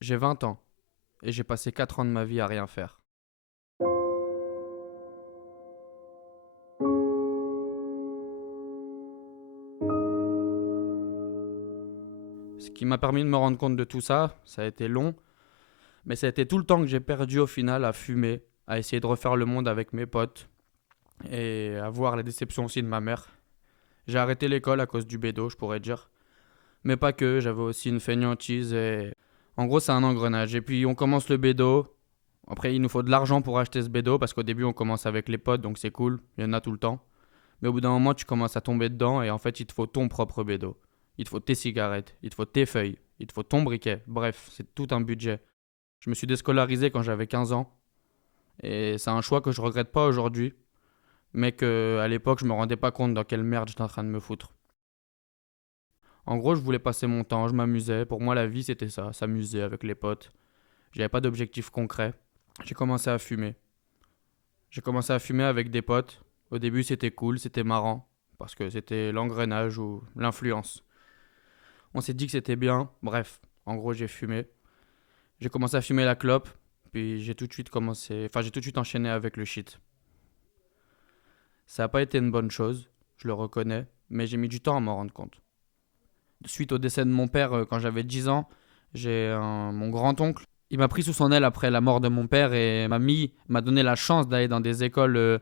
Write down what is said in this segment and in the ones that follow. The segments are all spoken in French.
J'ai 20 ans et j'ai passé 4 ans de ma vie à rien faire. Ce qui m'a permis de me rendre compte de tout ça, ça a été long, mais ça a été tout le temps que j'ai perdu au final à fumer, à essayer de refaire le monde avec mes potes et à voir la déception aussi de ma mère. J'ai arrêté l'école à cause du bédo, je pourrais dire. Mais pas que, j'avais aussi une fainéantise et... En gros, c'est un engrenage. Et puis on commence le bédo. Après, il nous faut de l'argent pour acheter ce bédo parce qu'au début, on commence avec les potes, donc c'est cool, il y en a tout le temps. Mais au bout d'un moment, tu commences à tomber dedans et en fait, il te faut ton propre bédo. Il te faut tes cigarettes, il te faut tes feuilles, il te faut ton briquet. Bref, c'est tout un budget. Je me suis déscolarisé quand j'avais 15 ans et c'est un choix que je regrette pas aujourd'hui, mais que à l'époque, je me rendais pas compte dans quelle merde j'étais en train de me foutre. En gros, je voulais passer mon temps, je m'amusais. Pour moi, la vie, c'était ça, s'amuser avec les potes. J'avais pas d'objectif concret. J'ai commencé à fumer. J'ai commencé à fumer avec des potes. Au début, c'était cool, c'était marrant, parce que c'était l'engrenage ou l'influence. On s'est dit que c'était bien. Bref, en gros, j'ai fumé. J'ai commencé à fumer la clope, puis j'ai tout de suite commencé. Enfin, j'ai tout de suite enchaîné avec le shit. Ça n'a pas été une bonne chose, je le reconnais, mais j'ai mis du temps à m'en rendre compte. Suite au décès de mon père quand j'avais 10 ans, mon grand-oncle. Il m'a pris sous son aile après la mort de mon père et m'a donné la chance d'aller dans des écoles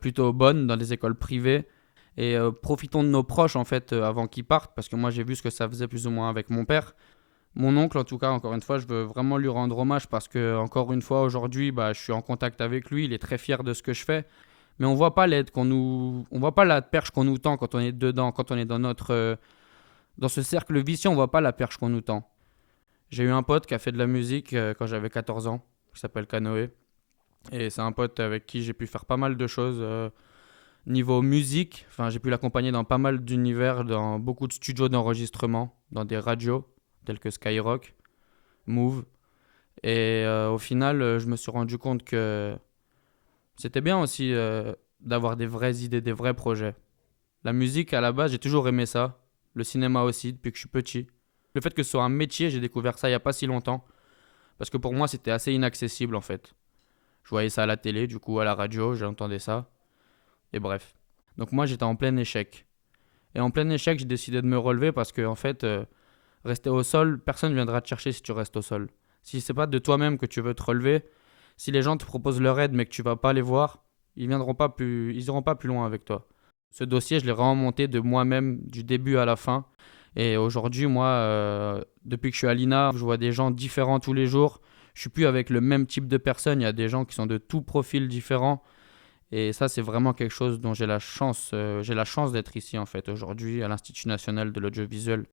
plutôt bonnes, dans des écoles privées. Et profitons de nos proches en fait avant qu'ils partent, parce que moi j'ai vu ce que ça faisait plus ou moins avec mon père. Mon oncle, en tout cas, encore une fois, je veux vraiment lui rendre hommage parce que, encore une fois, aujourd'hui, bah, je suis en contact avec lui. Il est très fier de ce que je fais. Mais on voit pas l'aide qu'on nous, on voit pas la perche qu'on nous tend quand on est dedans, quand on est dans ce cercle vicieux, on voit pas la perche qu'on nous tend. J'ai eu un pote qui a fait de la musique quand j'avais 14 ans, qui s'appelle Canoë. Et c'est un pote avec qui j'ai pu faire pas mal de choses niveau musique. Enfin, j'ai pu l'accompagner dans pas mal d'univers, dans beaucoup de studios d'enregistrement, dans des radios telles que Skyrock, Move. Et au final, je me suis rendu compte que c'était bien aussi d'avoir des vraies idées, des vrais projets. La musique, à la base, j'ai toujours aimé ça. Le cinéma aussi, depuis que je suis petit. Le fait que ce soit un métier, j'ai découvert ça il n'y a pas si longtemps. Parce que pour moi, c'était assez inaccessible en fait. Je voyais ça à la télé, du coup, à la radio, j'entendais ça. Et bref. Donc moi, j'étais en plein échec. Et en plein échec, j'ai décidé de me relever parce que, en fait, rester au sol, personne ne viendra te chercher si tu restes au sol. Si c'est pas de toi-même que tu veux te relever, si les gens te proposent leur aide mais que tu vas pas les voir, ils iront pas plus loin avec toi. Ce dossier, je l'ai vraiment monté de moi-même du début à la fin. Et aujourd'hui, moi, depuis que je suis à l'INA, je vois des gens différents tous les jours. Je suis plus avec le même type de personnes. Il y a des gens qui sont de tout profil différents. Et ça, c'est vraiment quelque chose dont j'ai la chance d'être ici, en fait, aujourd'hui, à l'Institut national de l'audiovisuel.